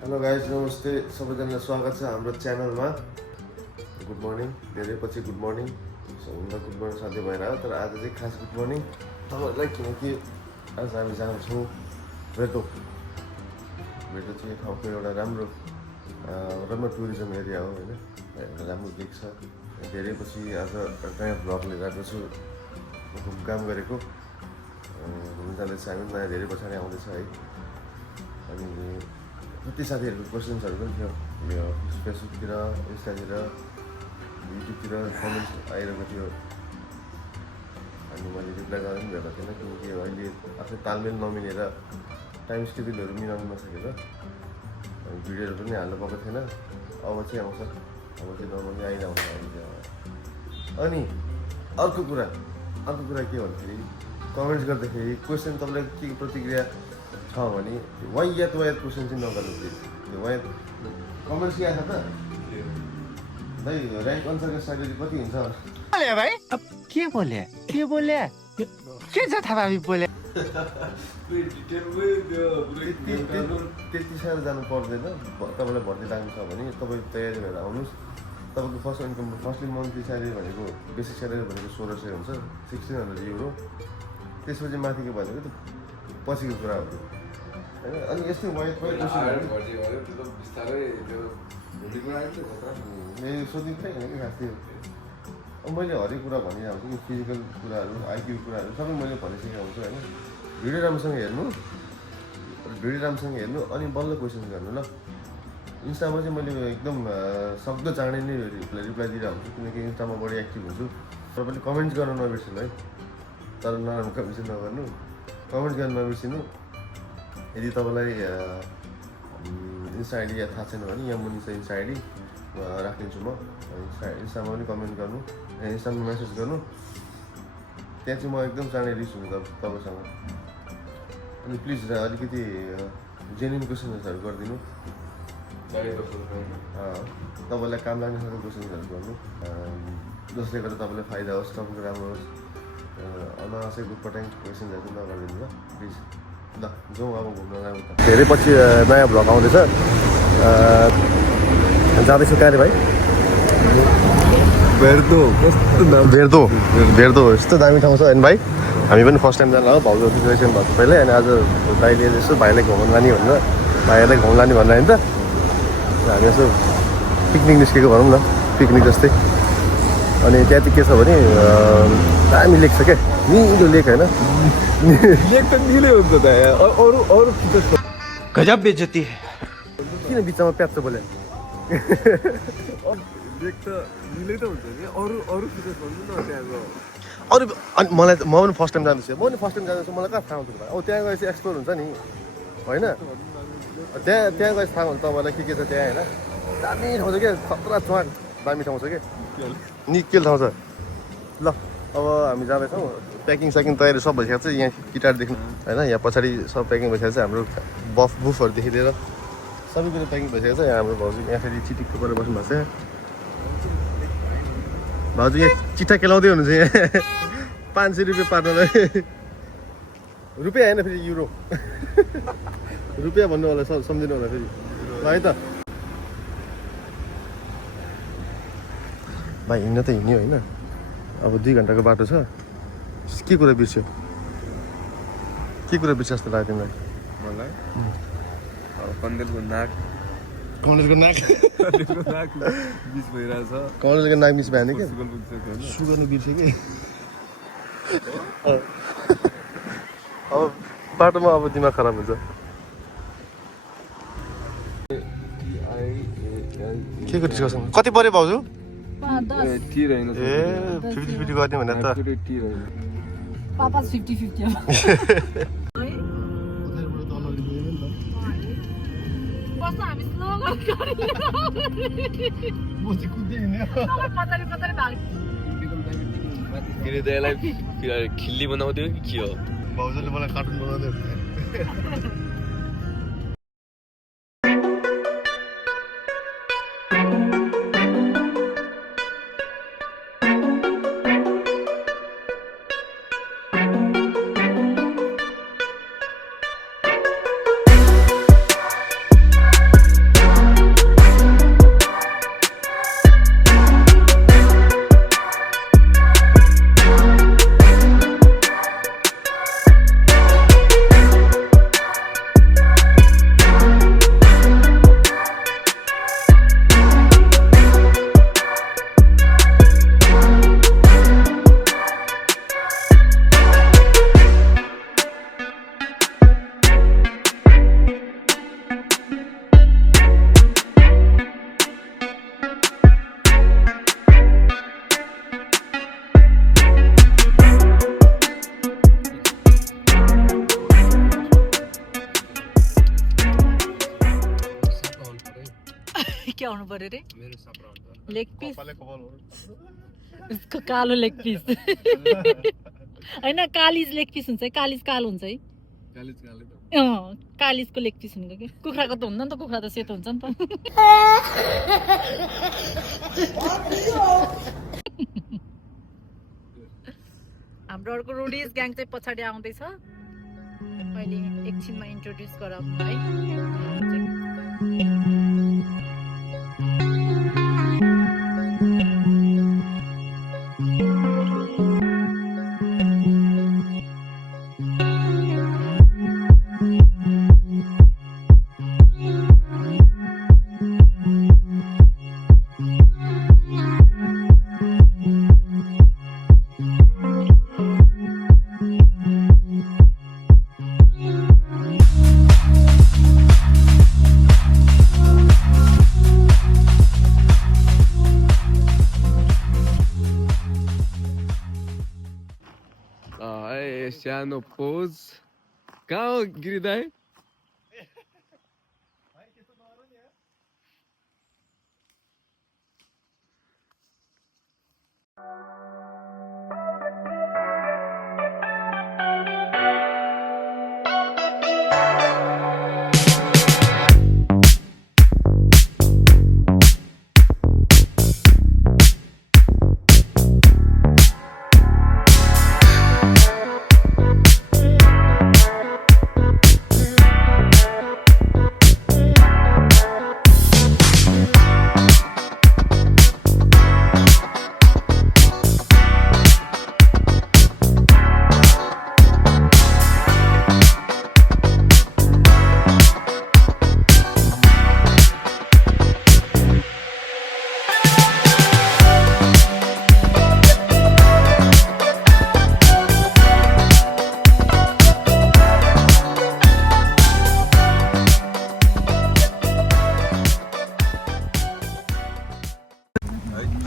Hello guys नमस्ते सबैजनालाई स्वागत छ हाम्रो च्यानलमा। गुड मर्निङ, धेरै पछि गुड मर्निङ। सबभन्दा गुड मर्निङ साथै भएर आयो, तर आज चाहिँ खास गुड मर्निङ तपाईँहरूलाई, किनकि आज हामी जान्छौँ भेटो चाहिँ ठाउँको एउटा राम्रो टुरिज्म एरिया हो होइन, राम्रो देख्छ। धेरै पछि आज नयाँ भ्लग लिएर आएको छु, घुमकाम गरेको घुम्न जाँदैछ हामी, नयाँ धेरै पछाडि आउँदैछ है। अनि कति साथीहरूको क्वेसन्सहरू पनि थियो यो फेसबुकतिर, इन्स्टातिर, युट्युबतिर कमेन्ट्स आइरहेको थियो। अनि मैले रिप्लाई गरेर पनि भएको थिएन, किनकि अहिले आफ्नो तालमेल नमिलेर टाइम स्केड्युलहरू मिलाउनु नसकेर भिडियोहरू पनि हाल्नु पाएको थिएन। अब चाहिँ आउँछ, अब चाहिँ नर्मली आइरहन्छ अहिले। अनि अर्को कुरा के भन्दाखेरि कमेन्ट्स गर्दाखेरि क्वेसन तपाईँलाई के प्रतिक्रिया छ भने वायात क्वेसन चाहिँ नगर्नु प्लिज। त्यो वायात कमेन्ट्स के आएको छ त भाइ, ऱ्याङ्क अनुसारको स्यालेरी कति हुन्छ भाइ? अब के बोले के छ थाहा बोले त्यति साह्रो जानु पर्दैन। तपाईँलाई भर्ती लाग्नु छ भने तपाईँ तयारी भएर आउनुहोस्। तपाईँको first income firstly monthly salary भनेको बेसिक स्यालेरी भनेको 1600 हुन्छ, 1600 युरो। त्यसपछि माथिको भनेको त पछिको कुरा हो होइन। अनि यस्तै वाइट सोध्नु थिएँ होइन कि खास थियो। अब मैले हरेक कुरा भनिरहेको छु कि फिजिकल कुराहरू, आइक्यू कुराहरू सबै मैले भनिसकेको हुन्छु होइन। भिडियो राम्रोसँग हेर्नु अनि बल्ल क्वेसन गर्नु ल। इन्स्टामा चाहिँ मैले एकदम सक्दो चाँडै नै रिप्लाई दिइरहेको हुन्छु, किनकि इन्स्टामा बढी एक्टिभ हुन्छु। तपाईँले कमेन्ट गर्न नबिर्सिनु है, तर नराम्रो कमेन्ट चाहिँ नगर्नु, कमेन्ट गर्न नबिर्सिनु। यदि तपाईँलाई इन्स्टा आइडी थाहा छैन भने यहाँ मुनि चाहिँ इन्स्टा आइडी राखिदिन्छु म। इन्स्टामा पनि कमेन्ट गर्नु, इन्स्टामा मेसेज गर्नु, त्यहाँ चाहिँ म एकदम चाँडै रिच हुनु तपाईँसँग। अनि प्लिज अलिकति जेन्युन क्वेसन्सहरू गरिदिनु, तपाईँलाई काम लाग्ने खालको क्वेसन्सहरू गर्नु, जसले गर्दा तपाईँलाई फाइदा होस्, तपाईँको राम्रो होस्। अनावश्यक गुटपटाङ क्वेसन्सहरू चाहिँ नगरिदिनु ल प्लिज। ल जाउँ अब घुम्नलाई उता। धेरै पछि नयाँ भ्लग आउँदैछ। जाँदैछु कहाँ रे भाइ? भेर्दो यस्तो दामी ठाउँ छ होइन भाइ। हामी पनि फर्स्ट टाइम जानु हो, भाउजू सिचुएसन भएको पहिल्यै। अनि आज दाइले यसो भाइलाई घुमाउनु लाने भनेर, भाइहरूलाई घुमाउनु लाने भनेर नि त हामी यसो पिकनिक निस्केको भनौँ न, पिकनिक जस्तै। अनि त्यहाँ चाहिँ के छ भने दामी लेक छ क्या, निलो लेक होइन। लेक त निलै हुन्छ त, अरू गजब बेइज्जती है। किन बिचमा प्याच बोले? लेक त निलै त हुन्छ नि, अरू फिचर्स भन्नु न त्यहाँको। अरू अनि मलाई म पनि फर्स्ट टाइम जाँदैछु, मलाई कहाँ थाहा हुन्छ भाइ? त्यहाँ गएपछि एक्सप्लोर हुन्छ नि होइन। त्यहाँ गएपछि थाहा हुन्छ तपाईँलाई के छ त्यहाँ होइन। दामी ठाउँ छ क्या, खतरा चुवाक दामी ठाउँ छ क्या, निकेल ठाउँ छ। ल अब हामी जाँदैछौँ, प्याकिङ तयारी सब भइसकेको छ। यहाँ गिटार देख्नु होइन, यहाँ पछाडि सब प्याकिङ भइसकेको छ। हाम्रो बुफहरूदेखि लिएर सबै कुरो प्याकिङ भइसकेको छ। यहाँ हाम्रो भाउजू यहाँ फेरि चिटिक्क परेर बस्नु भएको छ। भाउजू यहाँ चिट्ठा केलाउँदै हुनुहुन्छ यहाँ 500 रुपियाँ पार्नलाई। रुपियाँ होइन फेरि युरो, रुपियाँ भन्नु होला, सम्झिनु होला फेरि ल है त। भाइ हिँड्न त हिँड्यो होइन, अब 2 घन्टाको बाटो छ। के कुरा बिर्स्यो जस्तो लाग्यो तिमीलाई? मलाई कन्डेलको नाक बिच भइरहेछ। कमलको नाक मिस भएन क्या, सुगर्नु बिर्स्यो कि। अब बाटोमा अब दिमाग खराब हुन्छ। के को डिस्कसन कति पऱ्यो भाउजू? टी रहेन ए 50-50 गर्ने भनेर त। टी रहेन। पापा 50-50 अब कस्तो हामी स्लो हृदयलाई खिल्ली बनाउँथ्यो कि के हो? भाउजूले मलाई कार्टुन बनाउँदै के आउनु पर्यो रे मेरो सपना हुन्छ लेग पिस कपालले कपाल हो। उसको कालो लेग पिस होइन कालिज लेग पिस हुन्छ है कालिज कालो हुन्छ है कालिज काले त कालिजको लेग पिस हुन्छ कि कुखुराको त हुँदैन नि त कुखुरा त सेतो हुन्छ नि त हाम्रो अर्को रोडिज ग्याङ चाहिँ पछाडि आउँदैछ अहिले एकछिनमा इन्ट्रोड्युस गराउँ है सानो पोज कहाँ हो गिरी दाइ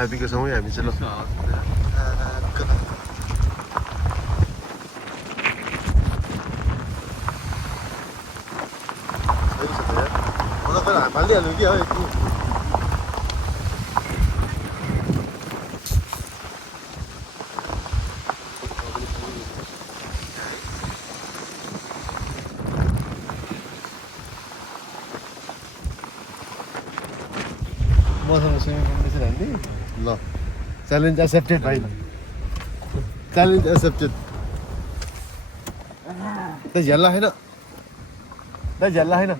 आइपुगेको छौँ है हामी चाहिँ ल हालिहाल्नु कि है मसँग स्विमिङ कम्पिटिसन हाल्ने ल च्यालेन्ज एक्सेप्टेड भाइ च्यालेन्ज एक्सेप्टेड दाइ झ्याल्ला होइन दाइ झ्याल्ला होइन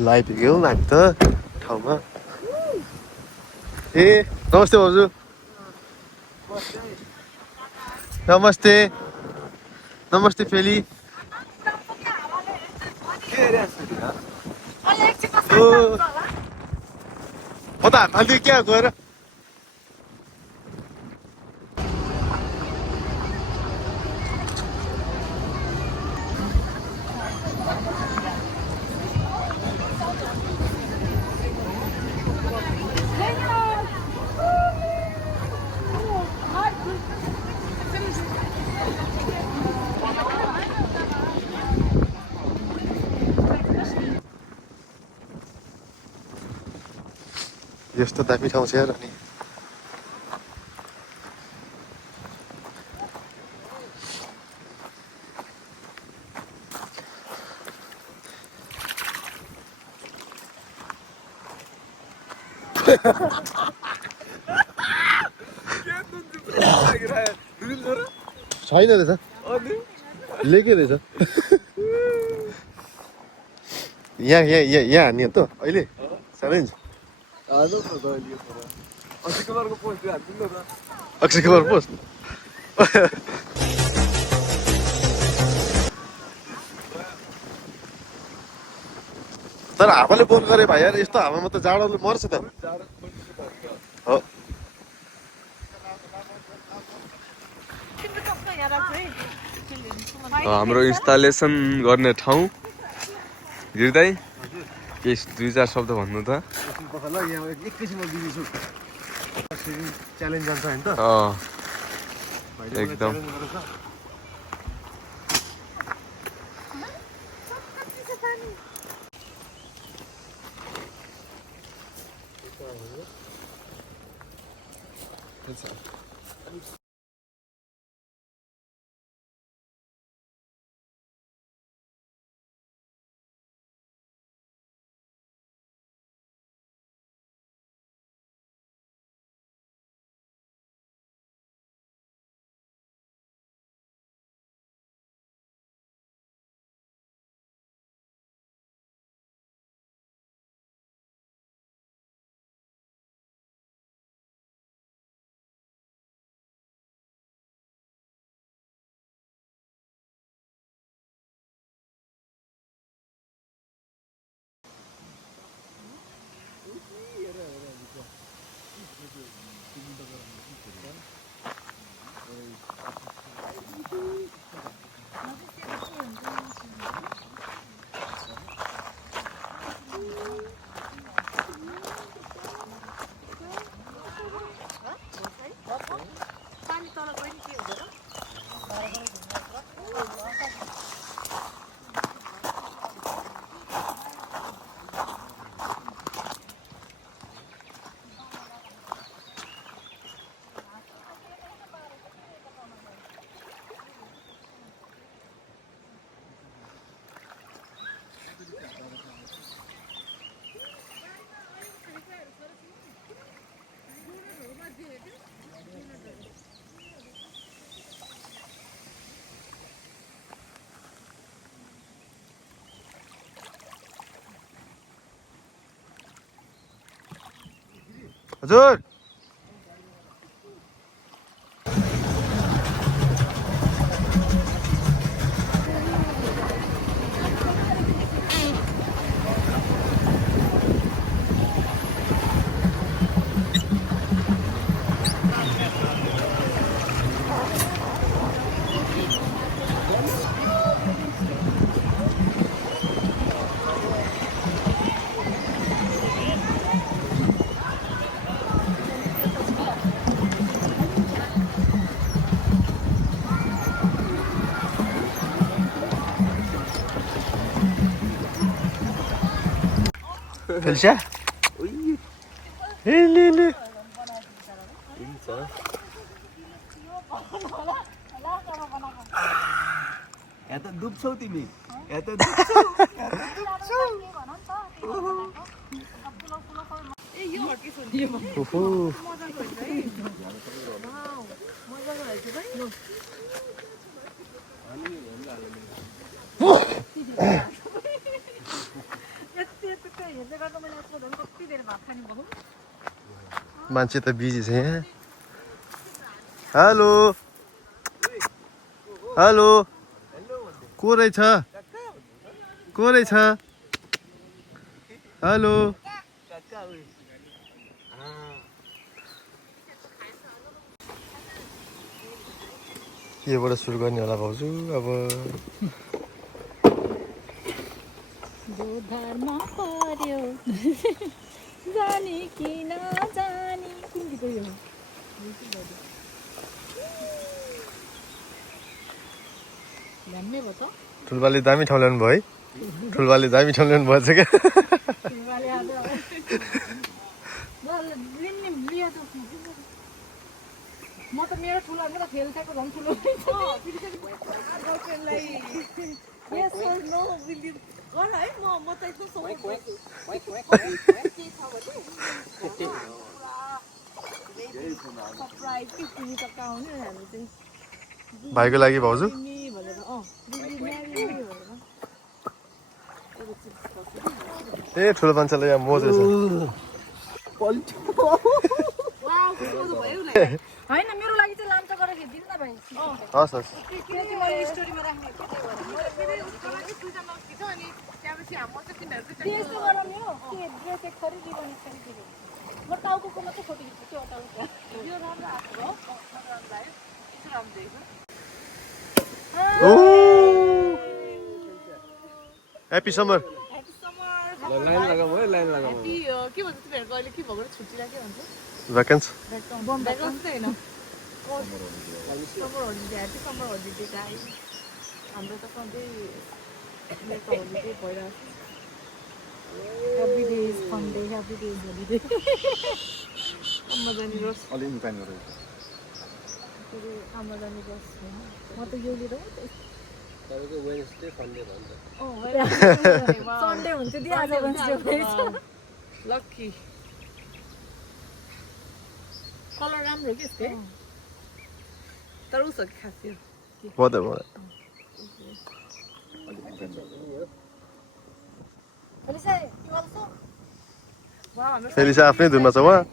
ल आइपुग्यौ हामी त ठाउँमा ए नमस्ते भाउजू नमस्ते नमस्ते फेली म त हात हालिदियो क्या गएर यस्तो दामी ठाउँ छ यार अनि छैन रहेछ लेकै रहेछ यहाँ यहाँ यहाँ यहाँ हान्ने हो त अहिले च्यालेन्ज अक्षय कुमारको पोस्ट हाल्छु नि त अक्षय कुमार पोस्ट तर हावाले बोल गरे भाइ यार यस्तो हावामा त जाडोले मर्छ त हो हाम्रो इन्स्टलेसन गर्ने ठाउँ गिर्दै के 2-4 शब्द भन्नु त ल यहाँ एकैछिनमा बिजी छु च्यालेन्ज जान्छ होइन त एकदम पानी तल गयो नि के हुँदैन हजुर Felicia? Ele. यहाँ त डुब्छौ तिमी यहाँ त मान्छे त बिजी छ यहाँ हेलो हेलो को रहेछ हेलो केबाट सुरु गर्ने होला भाउजू अब गोधारमा पर्यो जाने कि नजाने कुन गीत हो यो ध्यानमै भयो त ठुलबाले दामी ठाउँ ल्याउनु भयो है ठुलबाले दामी ठाउँ ल्याउनु भएछ क्या तिमीले आज लिन्ने लिया त म त मेरो ठुलो मेरो फेल थाको झन् ठुलो गर्लफ्रेन्डलाई yes or no will you गर है म त एकदम सरप्राइज कि तिमी त आउने हामी चाहिँ भाइको लागि भाउजू भनेर ए ठुलो मान्छेलाई यहाँ मोज रहेछ होइन मेरो लागि चाहिँ लाम्चा गरेर दिनु न भाइ हस् हस् स्टोरीमा राख्ने त्यस्तो गरौँ नि हो के ड्रेस एक खरिदी भने खरिदी म टाउको मात्रै फोटो खिच्छु त्यो टाउको यो राम्रो आएको हो राम्रो ओ ह्यापी समर लाइन लगाऊ है लाइन लगाऊ के भन्छ तिमीहरूको अहिले के भएको छुट्टी लाग्यो भन्छ भ्याकेन्स भ्याकेन्स चाहिँ होइन समर होलिडे आएको समर होलिडे आयो हाम्रो त सधैँ मेरो होलिडे भइरहेको every day is Sunday every day is holiday आम्माजानी रस अलिअलि पानी गरेको आम्माजानी रस म त यो लिएर सन्डे हुन्छ दिइहाल्छ लक्की कलर राम्रो कि यसको तर उसो खासयो भयो फेरि चाहिँ आफ्नै धुनमा छ उहाँ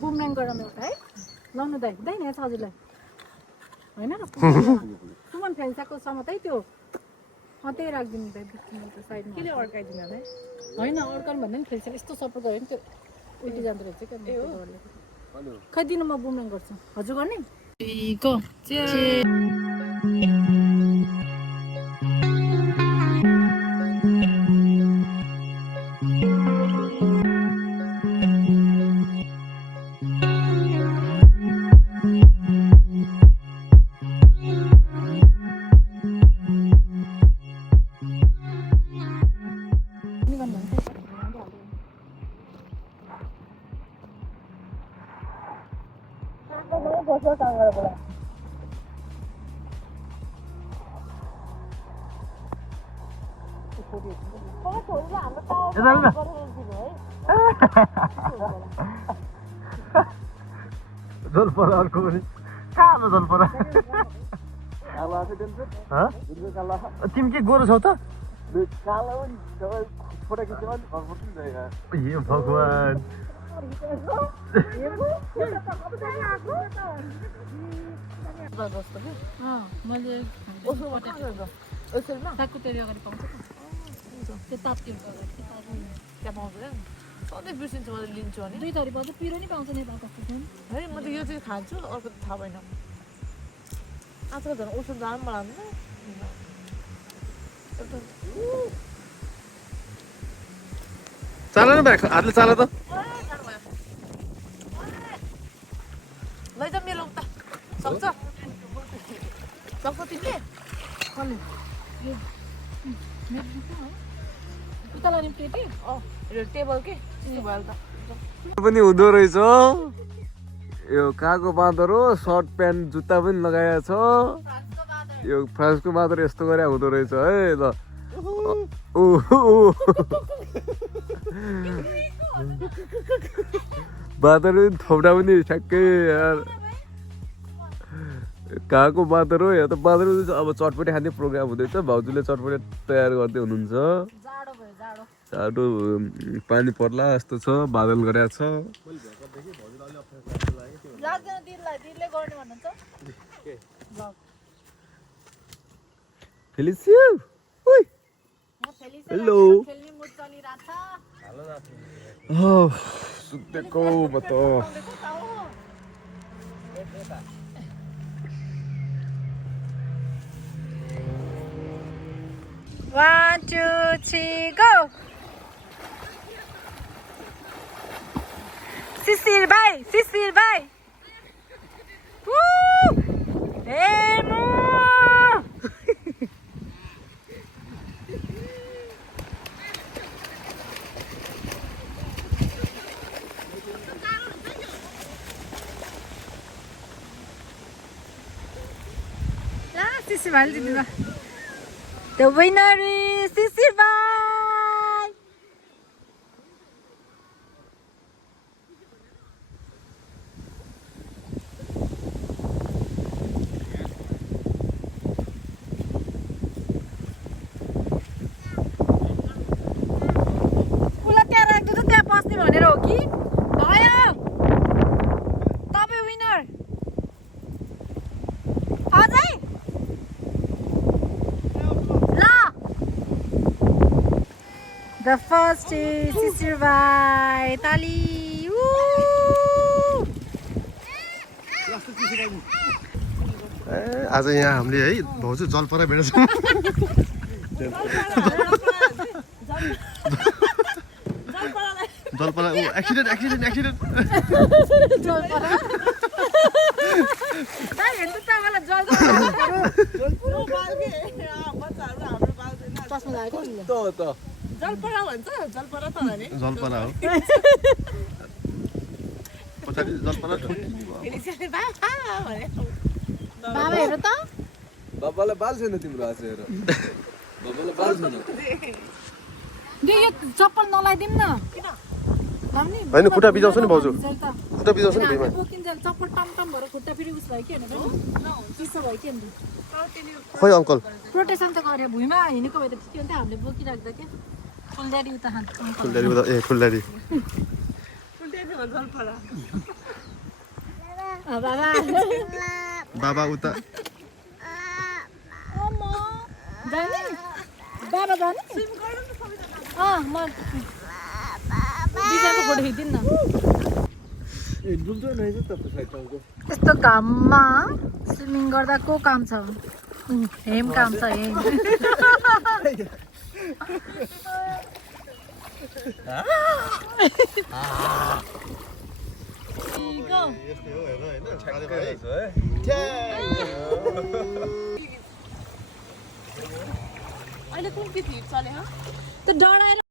बुमराङ गरौँ एउटा है लाउनु दाइ हुँदैन छ हजुरलाई होइन सुमन फ्यान्साको समत है त्यो त्यही राखिदिनु दाइ साइडमा किन अड्काइदिनु होला होइन अड्काउनु भन्दा पनि फेरि यस्तो सपोर्ट गऱ्यो नि त्यो उल्टी जाँदो रहेछ क्या खै दिनु म बुमराङ गर्छु हजुर गर्ने जलपरा अर्को पनि कालो जलपरा तिमी के गोरो छौ त ए भगवान् मैले साकुटेरी अगाडि पाउँछ त्यो ताप्तिर त्यहाँ पाउँदैन सधैँ बिर्सिन्छु मैले लिन्छु भने 2 थरी पाउँछ पिरो नि पाउँछ नेपाल कस्तो है म त यो चाहिँ खान्छु अर्को त थाहा भएन आजकल झन् औषध जानु पनि लाग्दैन चाल न भाइ हातले चाल त लैजाऊ मेरो उता सक्छ सक्छ तिमीले उता लाने प्लेटै टेबल के भयो त पनि हुँदो रहेछ यो कहाँको बाँदर हो सर्ट प्यान्ट जुत्ता पनि लगाएको छ यो फ्रान्सको बाँदर यस्तो गरे हुँदो रहेछ है ल बाँदर पनि थोप्डा पनि ठ्याक्कै यार कहाँको बाँदर हो या त बाँदर अब चटपटी खाने प्रोग्राम हुँदैछ भाउजूले चटपटी तयार गर्दै हुनुहुन्छ चाटो पानी पर्ला जस्तो छ बादल गरेको छ फेलिसिया हेलो सुतेको म त 1, 2, 3, go! Cecile, bye! Cecile, bye! Woo! Hey, moo! La, Cecile, bye! The winner is Cecile, bye! उसलाई त्यहाँ राख्नु त त्यहाँ बस्ने भनेर हो कि भयो तपाईँ विनर अझै ल The first is Cecile by Tali. Woo! आज यहाँ हामीले है भाउजू जलपरा भेट्छौँ जलपरा एक्सिडेन्ट एक्सिडेन्ट एक्सिडेन्ट जलपरा भन्छ जलपरा त भने जलपरा हो पछाडि जलपरा ठोकिने भयो बाबा हेर त बाबालाई बाल छैन तिम्रो आज हेर बाबालाई बाल छैन दे यो चप्पल नलाइदिउँ न होइन खुट्टा बिजाउँछ नि भाउजू खुट्टा बिजाउँछ नि बेमा बोकिन्छ चप्पल टमटम भएर खुट्टा फेरि उस भयो कि होइन चिसो भयो कि अन्त खोइ अङ्कल प्रोटेक्सन त गरे भुइँमा हिँडेको भए त ठिकै हुन्थ्यो हामीले बोकिराख्दा क्या फुलदारी उता खान्छ फुलदारी ए फुलदारी बाबा बाबा उता जाने बाबा जाने म बिजाको फोटो खिचिदिनु न यस्तो घाममा स्विमिङ गर्दा को काम छ हेम काम छ हेम अहिले कुन के फिट चले त डराएर